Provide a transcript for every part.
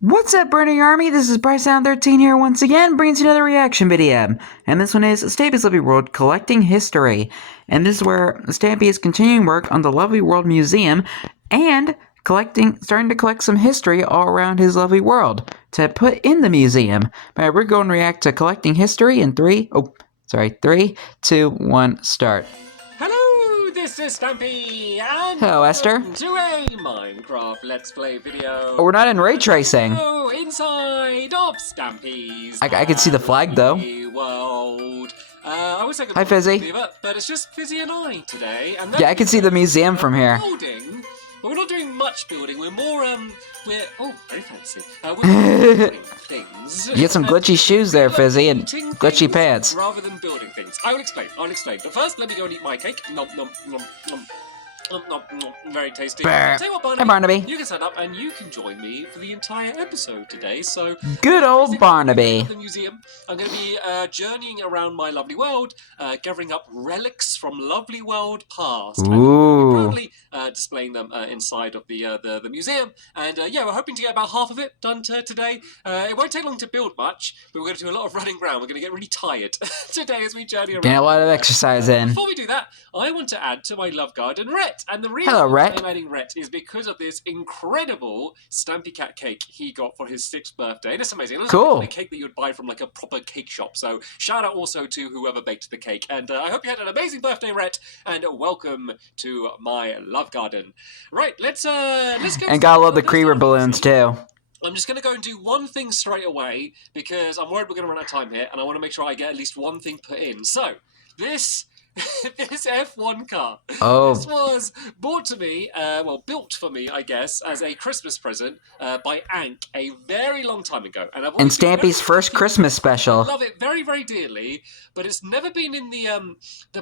What's up, Burning Army? This is BryceAllan13 here once again, bringing you another reaction video. And this one is Stampy's Lovely World Collecting History. And this is where Stampy is continuing work on the Lovely World Museum and starting to collect some history all around his lovely world to put in the museum. But we're going to react to collecting history in 3, 2, 1, start. Hello, this is Stampy, and Hello, Esther. welcome to a Minecraft Let's Play video. Oh, we're not in ray tracing. Oh, inside of Stampy's I can see the flag, though. World. I wish I could Hi, Fizzy. believe it, but it's just Fizzy and I today. And Yeah, I can see the museum from here. Building, but we're not doing much building. We're more oh, very fancy. We're building things. You get some glitchy shoes there, Fizzy, and glitchy pants. Rather than building things. I'll explain. But first, let me go and eat my cake. Nom nom nom nom. Very tasty. Tell you what, Hi, Barnaby. You can sign up and you can join me for the entire episode today. So good old Barnaby. The museum. I'm going to be journeying around my lovely world, gathering up relics from lovely world past. Ooh. And proudly displaying them inside of the museum. And yeah, we're hoping to get about half of it done today. It won't take long to build much, but we're going to do a lot of running around. We're going to get really tired today as we journey around. Get a lot of exercise in. Before we do that, I want to add to my love garden Rhett. And the reason Hello, Rhett. I'm adding Rhett is because of this incredible Stampy Cat cake he got for his 6th birthday. And it's amazing. It's cool. Like a cake that you would buy from like a proper cake shop. So shout out also to whoever baked the cake. And I hope you had an amazing birthday, Rhett. And welcome to my love garden. Right, let's go. And gotta love the creeper balloons too. I'm just going to go and do one thing straight away because I'm worried we're going to run out of time here. And I want to make sure I get at least one thing put in. So this F1 car. Oh. This was bought to me, well, built for me, I guess, as a Christmas present by Ank a very long time ago. And Stampy's first Christmas special. I love it very, very dearly, but it's never been in the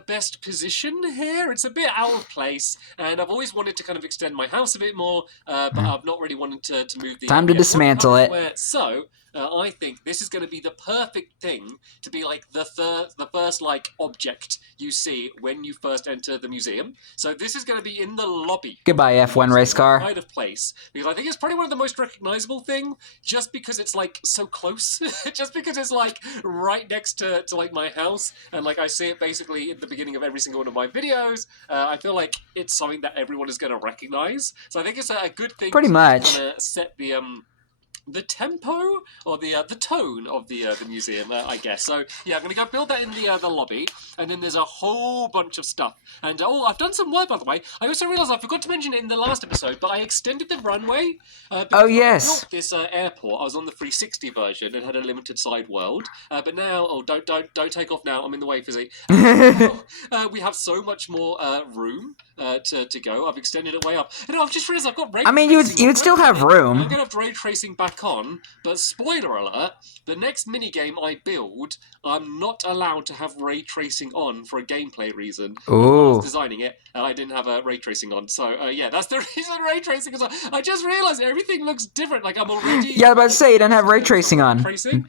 best position here. It's a bit out of place, and I've always wanted to kind of extend my house a bit more, but I've not really wanted to move the... Time to dismantle it. So... I think this is going to be the perfect thing to be like the first like object you see when you first enter the museum. So this is going to be in the lobby. Goodbye, F1 race car. Pride of place, because I think it's probably one of the most recognizable thing, just because it's like so close, just because it's like right next to like my house, and like I see it basically at the beginning of every single one of my videos. I feel like it's something that everyone is going to recognize. So I think it's a good thing. Pretty much. To set the tempo or the tone of the museum, I guess. So yeah, I'm gonna go build that in the lobby, and then there's a whole bunch of stuff. And oh, I've done some work, by the way. I also realised I forgot to mention it in the last episode, but I extended the runway. Oh yes. I built this airport. I was on the 360 version and had a limited side world, but now, oh, don't take off now. I'm in the way, Fizzy. We have so much more room to go. I've extended it way up. And I've just realised I've got ray tracing. I mean, you'd still have room. I'm gonna have ray tracing back on, but spoiler alert, the next minigame I build, I'm not allowed to have ray tracing on for a gameplay reason. Ooh. When I was designing it, I didn't have ray tracing on, so yeah, that's the reason ray tracing is on. I just realised everything looks different, like I'm already... Yeah, I was about to say, you don't have ray tracing on.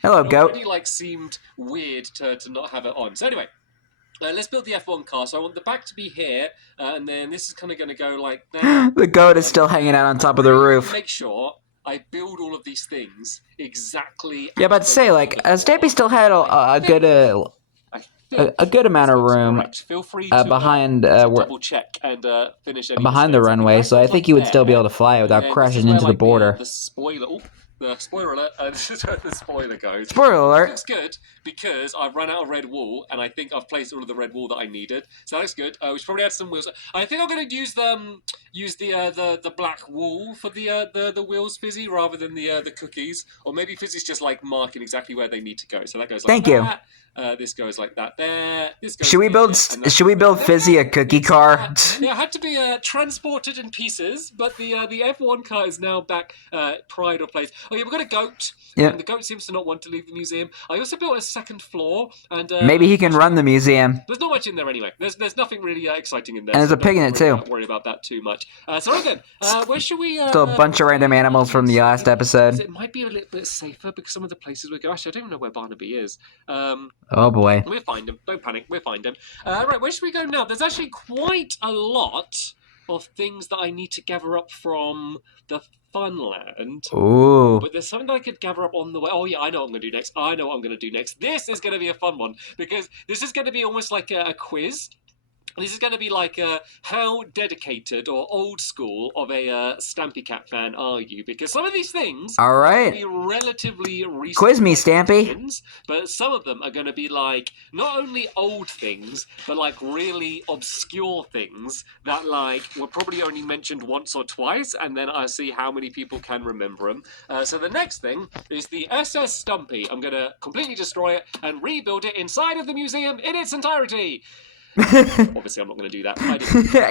Hello, goat. It already, like, seemed weird to not have it on. So anyway, let's build the F1 car. So I want the back to be here, and then this is kind of going to go like that. The goat is still hanging out on top of the roof. Make sure I build all of these things exactly. Yeah, about to say, like, Stampy still had a good amount of room Feel free to, behind double check and finish behind the runway, so I think he would still be able to fly without crashing into the border. The spoiler. Oh, the spoiler alert. This is where the spoiler goes. Spoiler alert. It looks good because I've run out of red wool, and I think I've placed all of the red wool that I needed. So that looks good. We should probably add some wheels. I think I'm going to use the black wool for the wheels, Fizzy, rather than the cookies. Or maybe Fizzy's just like marking exactly where they need to go. So that goes like Thank that. you. This goes like that there. This goes Should we build Fizzy a cookie car? Yeah, it had to be transported in pieces, but the F1 car is now back pride of place. Oh yeah, we've got a goat. Yeah. And the goat seems to not want to leave the museum. I also built a second floor, and maybe he can run the museum. There's not much in there anyway. There's nothing really exciting in there. And there's a pig in it too. Don't worry about that too much. So right then, where should we? Still a bunch of random animals from the last episode. It might be a little bit safer because some of the places we go. Actually, I don't even know where Barnaby is. Oh boy. We'll find him. Don't panic. We'll find him. Right, where should we go now? There's actually quite a lot of things that I need to gather up from the Funland. Ooh. But there's something that I could gather up on the way. Oh yeah, I know what I'm going to do next. I know what I'm going to do next. This is going to be a fun one because this is going to be almost like a quiz. This is going to be like how dedicated or old school of a Stampy Cat fan are you? Because some of these things All right. be relatively recent. Quiz me, Stampy. But some of them are going to be like not only old things, but like really obscure things that like were probably only mentioned once or twice, and then I see how many people can remember them. So the next thing is the SS Stumpy. I'm going to completely destroy it and rebuild it inside of the museum in its entirety. Obviously, I'm not going to do that.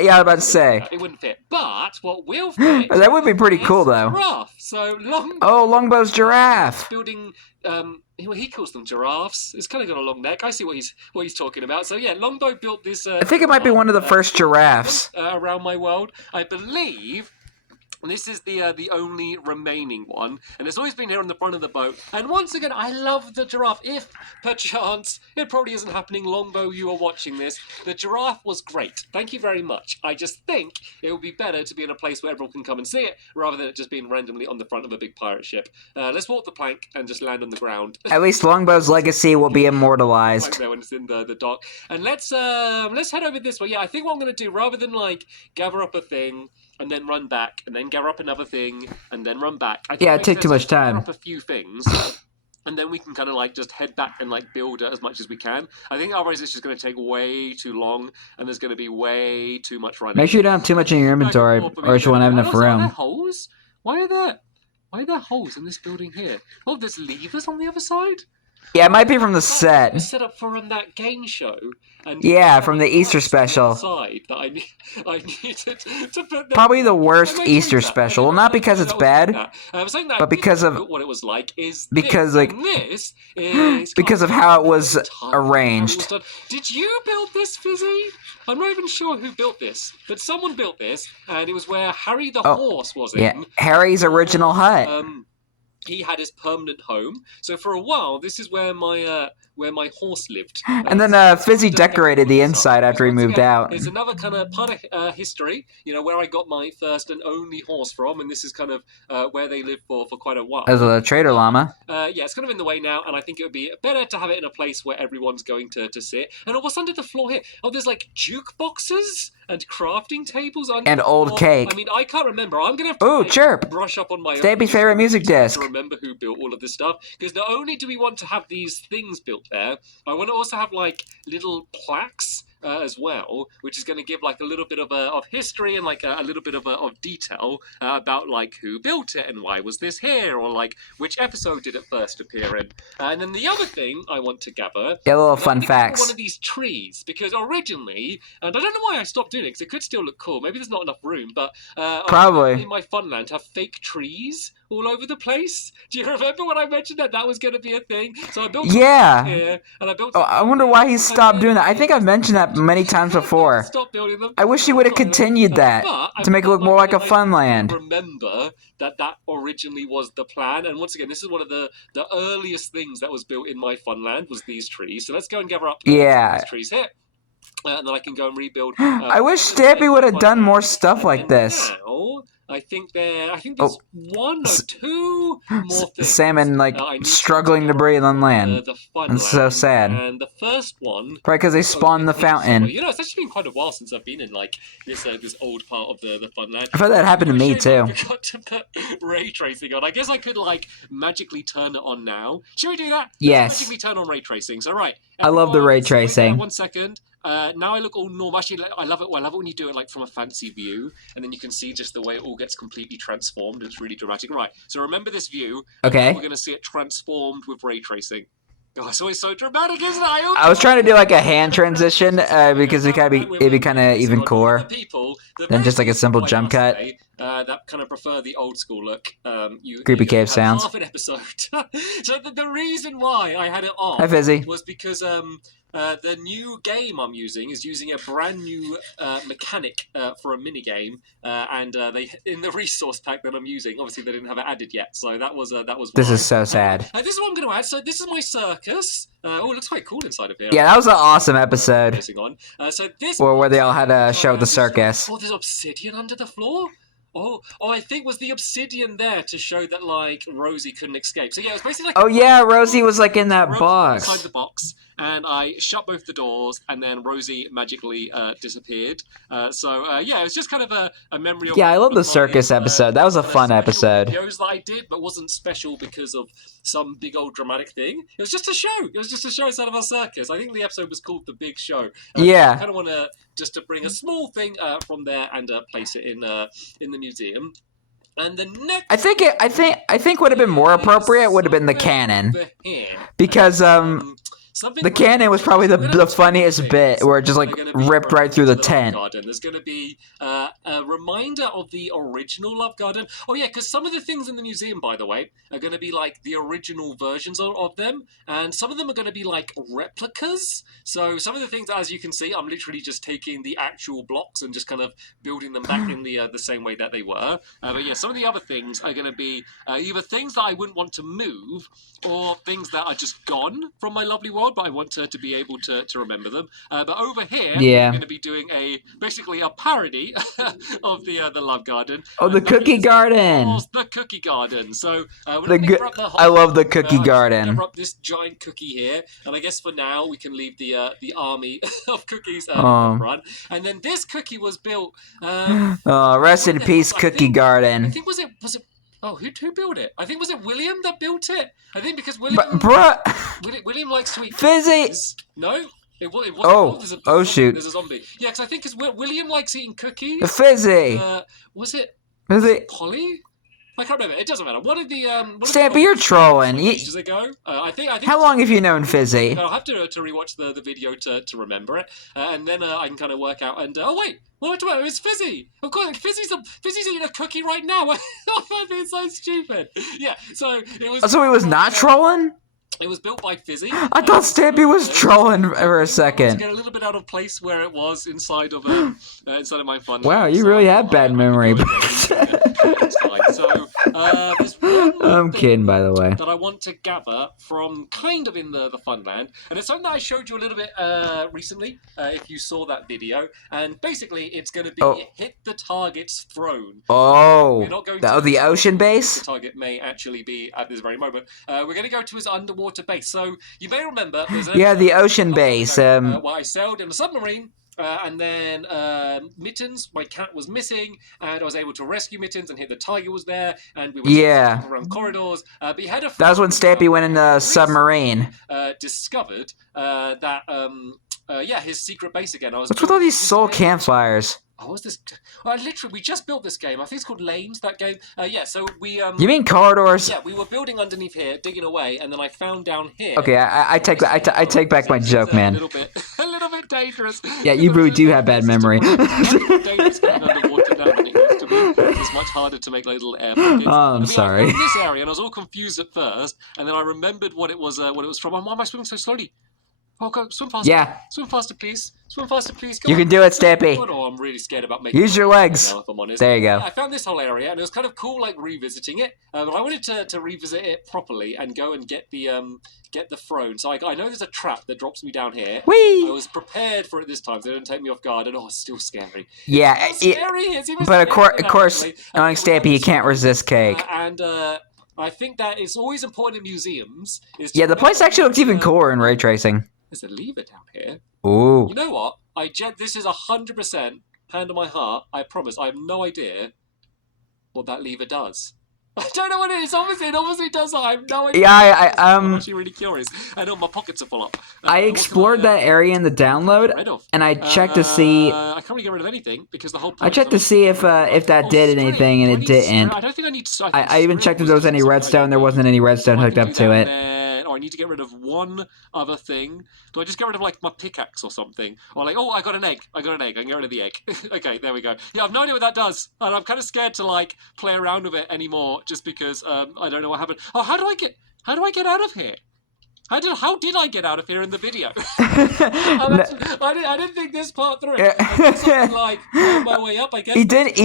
Yeah, I was about to say. It wouldn't fit. But what will fit... That would be pretty cool, though. Giraffe. So Longbow... Oh, Longbow's giraffe. Building... he calls them giraffes. It's kind of got a long neck. I see what he's talking about. So yeah, Longbow built this... I think it might be one of the first giraffes. Around my world. I believe... This is the only remaining one, and it's always been here on the front of the boat. And once again, I love the giraffe. If, perchance, it probably isn't happening, Longbow, you are watching this, the giraffe was great. Thank you very much. I just think it would be better to be in a place where everyone can come and see it, rather than it just being randomly on the front of a big pirate ship. Let's walk the plank and just land on the ground. At least Longbow's legacy will be immortalized. Like there when it's in the dock. And let's head over this way. Yeah, I think what I'm going to do, rather than like gather up a thing and then run back, and then gather up another thing, and then run back. I think yeah, it take too much time. Gather up a few things, and then we can kind of like just head back and like build it as much as we can. I think otherwise it's just going to take way too long, and there's going to be way too much running. Make sure you don't have too much in your inventory, or else you won't have enough room. Are there holes? Why are there holes in this building here? Oh, there's levers on the other side? Yeah, it might be from the set. It was set up for that game show. And yeah, from the Easter special. That I needed to put probably the worst Easter special. Well, not because it's bad, but because of what it was like. Because of how it was arranged. Did you build this, Fizzy? I'm not even sure who built this, but someone built this, and it was where Harry the horse was in. Yeah, Harry's original hut. He had his permanent home. So for a while, this is where my horse lived. And then Fizzy decorated the inside after he moved out. It's another kind of part of history, where I got my first and only horse from, and this is kind of where they lived for quite a while. As a trader llama. Yeah, it's kind of in the way now, and I think it would be better to have it in a place where everyone's going to sit. And what's under the floor here? Oh, there's like jukeboxes and crafting tables under and the old floor. cake. I mean, I can't remember. I'm going to have to brush up on my Stampy's favorite music disc. To remember who built all of this stuff. Because not only do we want to have these things built there, I want to also have like little plaques as well, which is going to give like a little bit of history and like a little bit of detail about like who built it and why was this here, or like which episode did it first appear in. And then the other thing I want to gather, little fun facts. One of these trees, because originally, and I don't know why I stopped doing it because it could still look cool. Maybe there's not enough room, but probably in my Funland have fake trees all over the place. Do you remember when I mentioned that was going to be a thing? So I built here, and I built. I wonder why he stopped doing that. I think I've mentioned that many times before. Stop building them. I wish he would have continued that to make it look more like a Funland. Remember that originally was the plan, and once again, this is one of the earliest things that was built in my Funland was these trees. So let's go and gather up these trees here. And then I can go and rebuild. I wish Stampy would have done more stuff like this. Now, I think there's one or two more things. Salmon, struggling to breathe on land. It's so sad. And the first one... Right, because they spawned the fountain. It's actually been quite a while since I've been in, this old part of the Funland. I thought that happened to me, too. I forgot to put ray tracing on. I guess I could, magically turn it on now. Should we do that? Yes. Let's magically turn on ray tracing. So, right. I love the ray tracing. 1 second. Now I look all normal. Actually, I love it. I love it when you do it from a fancy view, and then you can see just the way it all gets completely transformed. It's really dramatic. Right. So remember this view. Okay. We're going to see it transformed with ray tracing. Oh, it's always so dramatic, isn't it? I was trying to do a hand transition because it'd be kind of even cooler than just a simple jump cut. That kind of prefer the old school look. Creepy cave sounds. Half an episode. So the reason why I had it on was because the new game I'm using is using a brand new mechanic for a mini game, and they in the resource pack that I'm using, obviously they didn't have it added yet. So that was. This is so sad. This is what I'm going to add. So this is my circus. It looks quite cool inside of here. Yeah, that was an awesome episode. So this where they all had a show at the circus. Oh, there's obsidian under the floor. Oh, I think was the obsidian there to show that like Rosie couldn't escape. So yeah, it was basically like. Oh yeah, Rosie was like in that Rosie box. inside the box, and I shut both the doors, and then Rosie magically disappeared. Yeah, it was just kind of a memory of. Yeah, I love the circus episode. That was a fun episode. Videos that I did, but wasn't special because of some big old dramatic thing. It was just a show. It was just a show inside of our circus. I think the episode was called The Big Show. Yeah. I kind of want to just to bring a small thing from there and place it in the museum. And the next, I think would have been more appropriate would have been the cannon, because the cannon was probably the funniest bit, where it just like ripped right through the tent. There's going to be a reminder of the original Love Garden. Oh yeah, because some of the things in the museum, by the way, are going to be like the original versions of them, and some of them are going to be like replicas. So some of the things, as you can see, I'm literally just taking the actual blocks and just kind of building them back in the same way that they were. But yeah, some of the other things are going to be either things that I wouldn't want to move, or things that are just gone from my lovely world, but I want to be able to remember them. But over here, yeah, we're going to be doing basically a parody of the Love Garden. Oh, the Cookie Garden. The Cookie Garden. So I love the Cookie Garden. Cover up this giant cookie here, and I guess for now we can leave the army of cookies in the front. And then this cookie was built. Rest in peace, Cookie Garden. I think was it. Oh, who built it? I think was it William that built it. I think because William likes sweet Fizzy. cookies. No, it wasn't. Oh, shoot! There's a zombie. Yeah, because I think because William likes eating cookies. Fizzy. Was it? Fizzy. Polly? I can't remember. It doesn't matter. What did the Stampy, you're trolling. Does it go? I think. How long have you known Fizzy? I'll have to rewatch the video to remember it, and then I can kind of work out. And oh wait, what? It's Fizzy. Of course, Fizzy's eating a cookie right now. I'm being so stupid. Yeah. So it was. So he was not trolling? It was built by Fizzy. I thought Stampy was trolling for a second. To get a little bit out of place where it was inside of my fun. Wow, you really have bad memory. I'm kidding, by the way. That I want to gather from kind of in the Funland, and it's something that I showed you a little bit recently. If you saw that video, and basically it's going to be hit the target's throne. Oh, the ocean base. The target may actually be at this very moment. We're going to go to his underwater base. So you may remember. The ocean base. Well, I sailed in a submarine. And then Mittens, my cat, was missing, and I was able to rescue Mittens, and the tiger was there, and we were around corridors. But he had that was when Stampy went in the submarine. Discovered that his secret base again. What's with all these soul campfires? Oh, what's this? We just built this game. I think it's called Lanes, that game. So we... You mean corridors? Yeah, we were building underneath here, digging away, and then I found down here... Okay, I take back my joke, man. A little bit dangerous. Yeah, you really do have bad memory. Dangerous going underwater now than it used to be. It's much harder to make little air pockets. Oh, I'm sorry. I was in this area, and I was all confused at first, and then I remembered what it was from. Why am I swimming so slowly? Oh, go swim faster. Yeah. Swim faster, please. Swim faster, please. You can do it, Stampy. Oh, I'm really scared about making. Use your legs. Now, if I'm honest. There you go. I found this whole area, and it was kind of cool, like revisiting it. But I wanted to revisit it properly and go and get the throne. So I know there's a trap that drops me down here. Whee! I was prepared for it this time, so it didn't take me off guard. And it's still scary. Yeah, but of course, knowing Stampy, you can't resist cake. I think that it's always important in museums. The place actually looks even cooler in ray tracing. There's a lever down here. Ooh. You know what? This is 100% hand on my heart. I promise. I have no idea what that lever does. I don't know what it is. It obviously does. I have no idea. Yeah, I'm actually really curious. I know my pockets are full up. I explored that area in the download, and I checked to see. I can't really get rid of anything because the whole. I checked to see if that did anything, and it didn't. I don't think I need to. I even checked if there was any redstone. There wasn't any redstone hooked up to it. I need to get rid of one other thing. Do I just get rid of like my pickaxe or something? Or like, I got an egg. I can get rid of the egg. Okay, there we go. Yeah, I've no idea what that does, and I'm kind of scared to like play around with it anymore, just because I don't know what happened. Oh, how do I get out of here? How did I get out of here in the video? No. I didn't think this part through. I guess I like found my way up. I guess He did.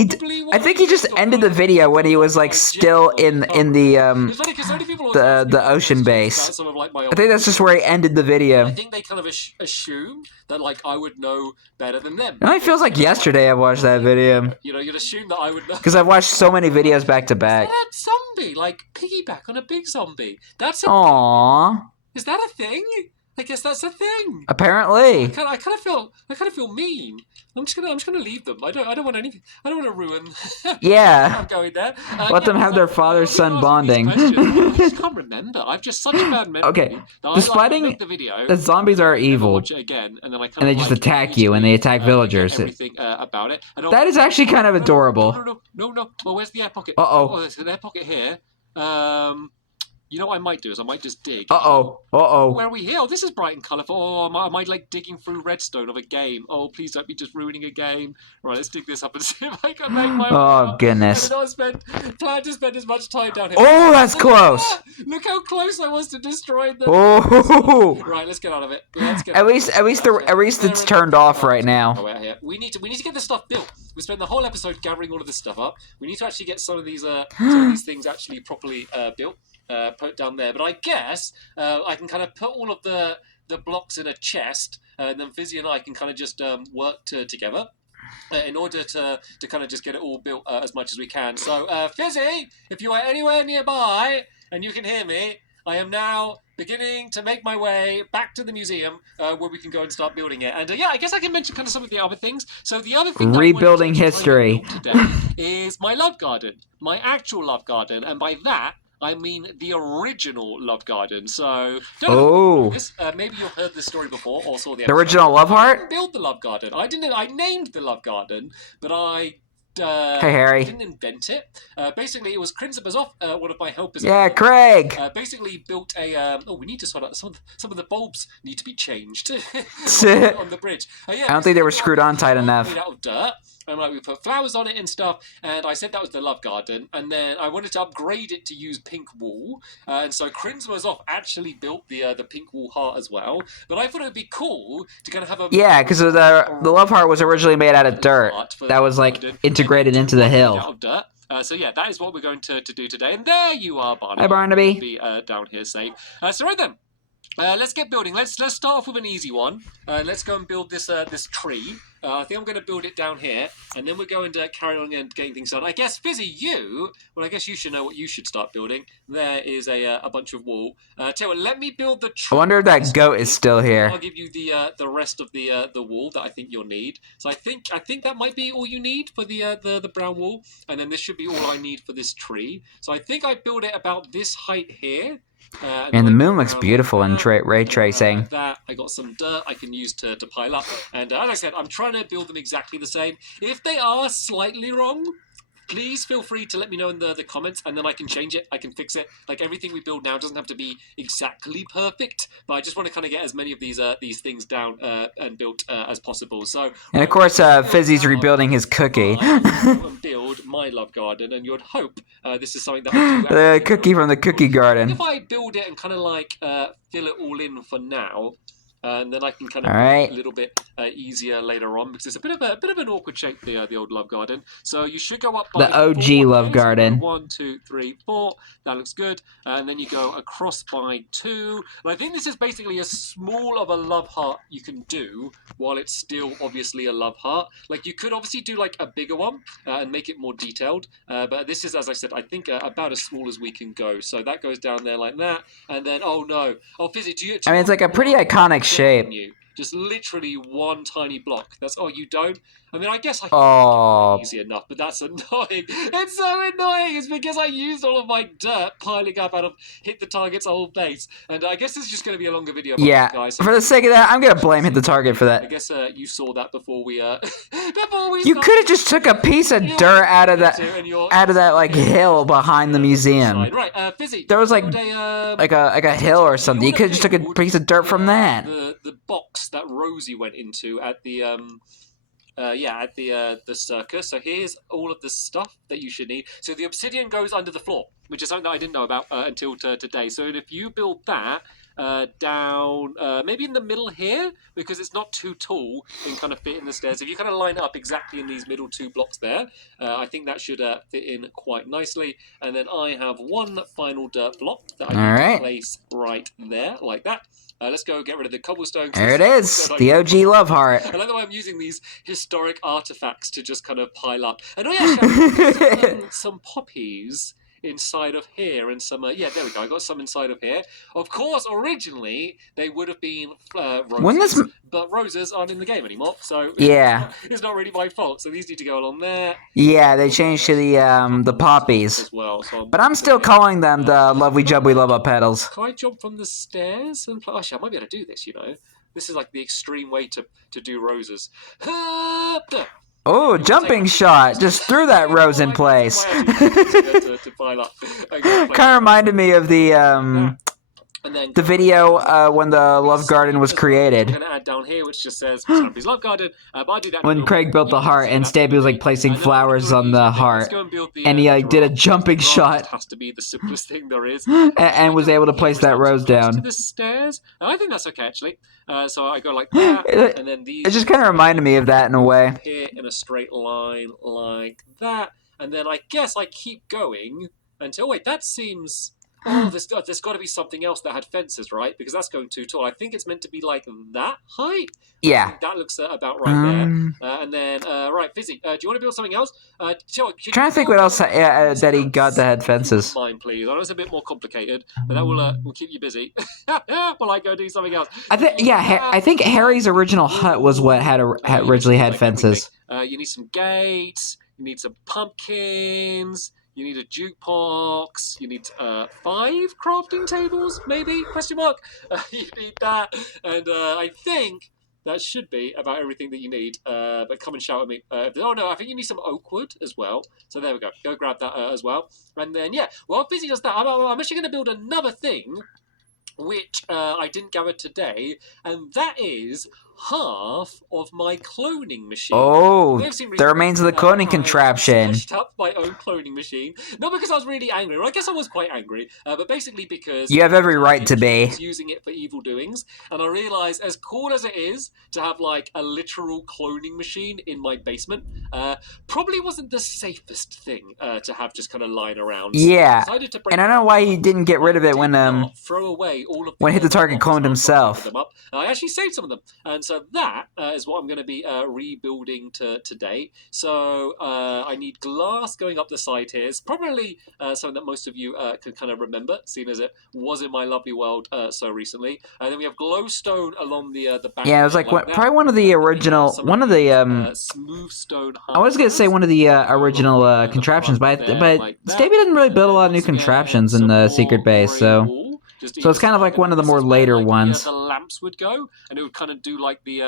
I think he just ended the video when he was like still in the It's funny because so many people always ask me the ocean base. about some of, like, my I think that's just where he ended the video. I think they kind of assume that like I would know better than them. It only feels like yesterday I watched that video. You know, you'd assume that I would know. Because I've watched so many videos back to back. Is that a zombie? Like piggyback on a big zombie? That's a Aww. Is that a thing? I guess that's a thing. Apparently. I kind of feel mean. I'm just gonna leave them. I don't want anything. I don't want to ruin. Yeah. I'm going there. Let them have their father-son bonding. I just can't remember. I've just such a bad memory. Okay. That Despite the video, the zombies are evil, watch it again, and then they just attack you and they attack villagers. Everything about it. That is actually kind of adorable. No. Well, where's the air pocket? Uh-oh. Oh, there's an air pocket here. You know what I might do is I might just dig. Uh-oh. Where are we here? Oh, this is bright and colourful. Oh, am I like digging through redstone of a game? Oh, please don't be just ruining a game. Right, let's dig this up and see if I can make my way up. Goodness. I did not plan to spend as much time down here. Oh, that's close. Look how close I was to destroying them. Oh. Right, let's get out of it. Let's get At least it's turned off right now. Oh, we're here. We need to get this stuff built. We spent the whole episode gathering all of this stuff up. We need to actually get some of these things actually properly built. Put down there, but I guess I can kind of put all of the blocks in a chest, and then Fizzy and I can kind of just work together in order to kind of just get it all built as much as we can. So Fizzy, if you are anywhere nearby and you can hear me, I am now beginning to make my way back to the museum where we can go and start building it. And yeah, I guess I can mention kind of some of the other things. So the other thing rebuilding history today is my love garden, my actual love garden, and by that I mean the original love garden. So, maybe you've heard this story before or saw the episode. original love heart? I didn't build the love garden. I named the love garden, but I hey, Harry. didn't invent it. Basically, it was Krinzabazov, one of my helpers. Yeah, Craig. Basically built a. We need to sort out some of the bulbs need to be changed on the bridge. Yeah, I don't think they were screwed on tight enough. Made out of dirt. And like we put flowers on it and stuff, and I said that was the love garden, and then I wanted to upgrade it to use pink wool, and so Krinzabazov actually built the pink wool heart as well. But I thought it would be cool to kind of have a because the love heart was originally made out of dirt that was like integrated into the hill. Out of dirt. So yeah, that is what we're going to do today. And there you are, Barnaby. Hi, Barnaby. Be down here safe. So right then. Let's get building. Let's start off with an easy one. Let's go and build this tree. I think I'm going to build it down here, and then we're going to carry on and getting things done. I guess, Fizzy, I guess you should know what you should start building. There is a bunch of wool. Tell you what, let me build the tree. I wonder if that goat is still here. I'll give you the rest of the wool that I think you'll need. So I think that might be all you need for the brown wool, and then this should be all I need for this tree. So I think I build it about this height here. And the moon looks beautiful in ray tracing. That I got some dirt I can use to pile up, and as I said, I'm trying to build them exactly the same. If they are slightly wrong, please feel free to let me know in the comments, and then I can change it. I can fix it. Like everything we build now doesn't have to be exactly perfect, but I just want to kind of get as many of these things down and built as possible. So, and of course, Fizzy's rebuilding his cookie. And build my love garden, and you'd hope this is something that I do. The cookie from the cookie garden. If I build it and kind of like fill it all in for now. And then I can kind of make it a little bit easier later on because it's a bit of an awkward shape, the old love garden. So you should go up by the OG love garden. 1, 2, 3, 4. That looks good. And then you go across by 2. And I think this is basically as small of a love heart you can do while it's still obviously a love heart. Like you could obviously do like a bigger one and make it more detailed. But this is, as I said, I think about as small as we can go. So that goes down there like that. And then Fizzy, I mean, it's like a pretty iconic shape. Just literally one tiny block. You don't? I mean, I guess I can make it easy enough, but that's annoying. It's so annoying. It's because I used all of my dirt piling up out of Hit the Target's whole base. And I guess it's just going to be a longer video. Yeah, guys. For the sake of that, I'm going to blame Hit the Target for that. I guess you saw that before we... You could have just took a piece of dirt out of that like hill behind the museum. Right, Fizzy. There was like a hill or something. You could have just took a piece of dirt from that. The box that Rosie went into at the the circus. So here's all of the stuff that you should need. So the obsidian goes under the floor. which is something that I didn't know about until today. So if you build that down, maybe in the middle here, because it's not too tall and kind of fit in the stairs. If you kind of line it up exactly in these middle 2 blocks there, I think that should fit in quite nicely. And then I have one final dirt block that I need to place right there, like that. Let's go get rid of the cobblestone. There it is, the OG love heart. I like the way I'm using these historic artifacts to just kind of pile up. And oh yeah, some poppies inside of here and some yeah, there we go, I got some inside of here. Of course, originally they would have been roses, but roses aren't in the game anymore, so yeah, it's not really my fault. So these need to go along there. Yeah, they changed to the poppies as well, so but I'm still calling them the lovely jubbly love up petals. Can I jump from the stairs and actually I might be able to do this, you know. This is like the extreme way to do roses. Oh, jumping shot! Just threw that rose in place. to pile up. Kind of reminded me of the video when the Love Garden was created. I'm going to add down here, which just says Stampy's Love Garden. But I do that when Craig built the heart and Stampy was like placing flowers on the heart, and he like did a jumping shot. Has to be the simplest thing there is. And was able to place that rose down. To the stairs. I think that's okay actually. So I go like that, and then these. It just kind of reminded me of that in a way. Here in a straight line like that, and then I guess I keep going until wait, that seems. Oh, there's got to be something else that had fences, right? Because that's going too tall. I think it's meant to be like that height. Yeah. That looks about right there. And then, right, Fizzy, do you want to build something else? Trying to think what else that he got that had fences. Mine, please. I know it's a bit more complicated, but that will keep you busy. While I go do something else. I think Harry's original hut was what originally had fences. You need some gates. You need some pumpkins. You need a jukebox. You need 5 crafting tables, maybe? Question mark. You need that, and I think that should be about everything that you need. But come and shout at me. Oh no, I think you need some oak wood as well. So there we go. Go grab that as well. And then yeah, while Fizzy does that, I'm actually going to build another thing, which I didn't gather today, and that is half of my cloning machine. Oh, the remains of the cloning contraption. I smashed up my own cloning machine. Not because I was really angry. Well, I guess I was quite angry, but basically because you have every right to be. I was using it for evil doings, and I realized, as cool as it is to have like a literal cloning machine in my basement, probably wasn't the safest thing to have just kind of lying around. Yeah, so and I don't know why he didn't get rid of it when throw away all of when Hit the Target cloned himself. I actually saved some of them, and so that is what I'm going to be rebuilding today. So I need glass going up the side here. It's probably something that most of you can kind of remember, seeing as it was in my lovely world so recently. And then we have glowstone along the back. Yeah, it was like probably one of the original, smooth stone. I was gonna say one of the original contraptions, but Stampy didn't really build a lot of new contraptions in the secret base, so it's kind of like one of the more later ones. The lamps would go, and it would kind of do like the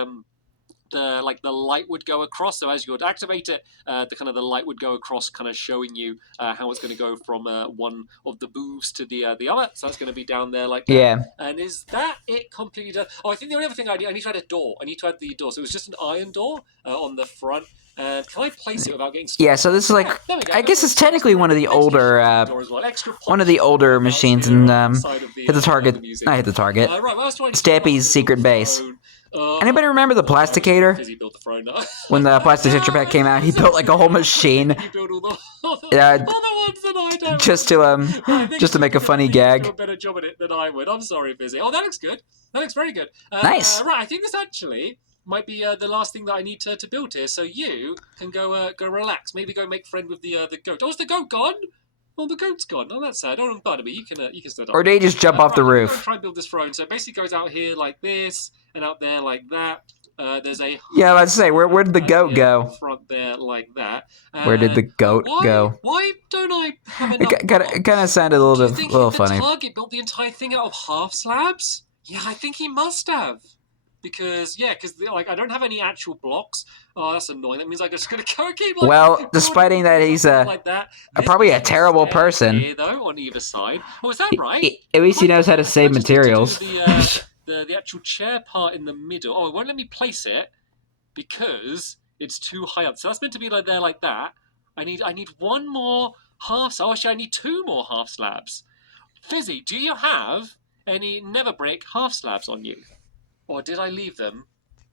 light would go across. So as you would activate it, the light would go across, kind of showing you how it's going to go from one of the booths to the other. So that's going to be down there like that. Yeah. And is that it completely done? Oh, I think the only other thing I need to add a door. I need to add the door. So it was just an iron door on the front. And can I place it without getting stuck? Yeah, so this is like, I guess it's technically one of the older, machines in Hit the Target, not Hit the Target, Stampy's secret base. Anybody remember the Plasticator? When the Plastic Tetra Pack came out, he built like a whole machine. Just to make a funny gag. You do a better job at it than I would. I'm sorry, Fizzy. Oh, that looks good. That looks very good. Nice. Right, I think this actually might be the last thing that I need to build here. So you can go relax. Maybe go make friend with the goat. Oh, is the goat gone? Oh, the goat's gone. Oh, that's sad. Oh, don't bother me. You can stand up. Or did he just jump off the roof? I'm try and build this throne. So it basically goes out here like this, and out there like that. There's a let's say where did the goat go? Front there like that. Where did the goat go? Why don't I have enough? It kind of sounded a little funny. Target built the entire thing out of half slabs. Yeah, I think he must have. Because I don't have any actual blocks. Oh, that's annoying. That means I'm just gonna go and keep. Despite that he's probably a terrible person. Here, though, on either side. Oh, is that right? At least he knows how to save materials. The actual chair part in the middle. Oh, it won't let me place it because it's too high up. So that's meant to be like there, like that. I need one more half. Oh, actually, I need 2 more half slabs. Fizzy, do you have any never break half slabs on you? Or did I leave them?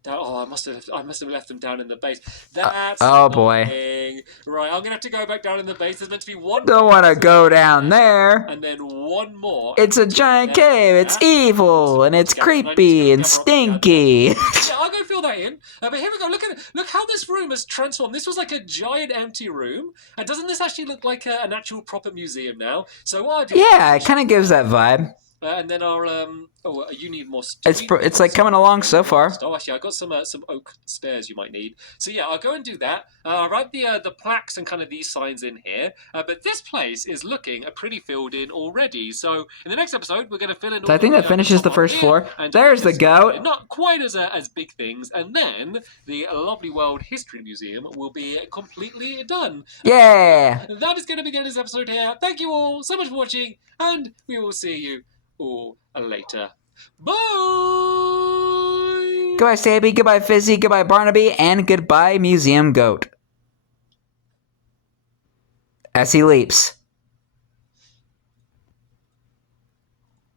Oh, I must have left them down in the base. That's oh annoying. boy. Right, I'm gonna have to go back down in the base. There's meant to be one. Don't want to go down there. And then one more. It's a giant cave. It's evil and it's creepy and stinky. Yeah, I'll go fill that in. But here we go. Look how this room has transformed. This was like a giant empty room, and doesn't this actually look like an actual proper museum now? So what I do? Yeah, it kind of gives that vibe. And then our you need more. It's like coming along so far. Oh, actually, I got some oak spares you might need. So yeah, I'll go and do that. Write the plaques and kind of these signs in here. But this place is looking pretty filled in already. So in the next episode, we're going to fill in. So I think that finishes the first floor. There's the goat. Not quite as big things, and then the Lovely World History Museum will be completely done. Yeah. That is going to begin this episode here. Thank you all so much for watching, and we will see you all later. Bye! Goodbye, Stampy. Goodbye, Fizzy. Goodbye, Barnaby. And goodbye, Museum Goat. As he leaps.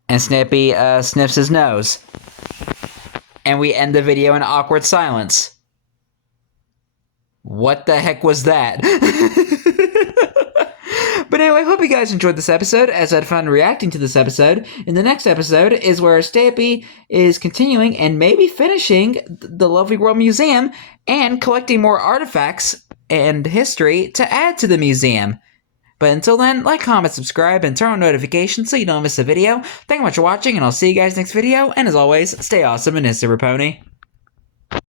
And Snippy sniffs his nose. And we end the video in awkward silence. What the heck was that? But anyway, I hope you guys enjoyed this episode, as I had fun reacting to this episode. In the next episode is where Stampy is continuing and maybe finishing the Lovely World Museum and collecting more artifacts and history to add to the museum. But until then, like, comment, subscribe, and turn on notifications so you don't miss a video. Thank you much for watching, and I'll see you guys next video. And as always, stay awesome and History Pony.